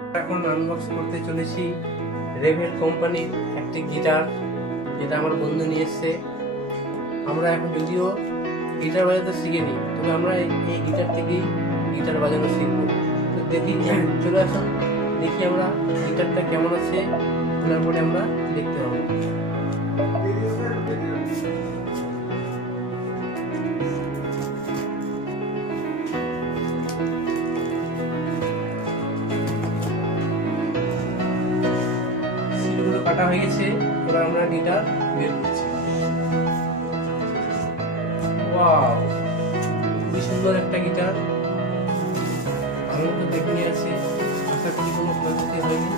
এখন আনবক্স করতে চলেছি রেভেল কোম্পানির একটি গিটার, যেটা আমার বন্ধু নিয়ে এসছে। আমরা এখন যদিও গিটার বাজাতে শিখিনি, তবে আমরা এই গিটার থেকেই গিটার বাজানো শিখব। তো দেখি, চলে আসুন দেখি আমরা গিটারটা কেমন আছে, খোলার পরে আমরা দেখতে পাবো। সিলগুলো কাটা হয়ে গেছে, এবার আমরা গিটার বের করছি। ওয়াও, খুবই সুন্দর একটা গিটার, ভালো মতো দেখে নিয়ে আছে। আশা করি কোনো ক্ষয়ক্ষতি হয়নি।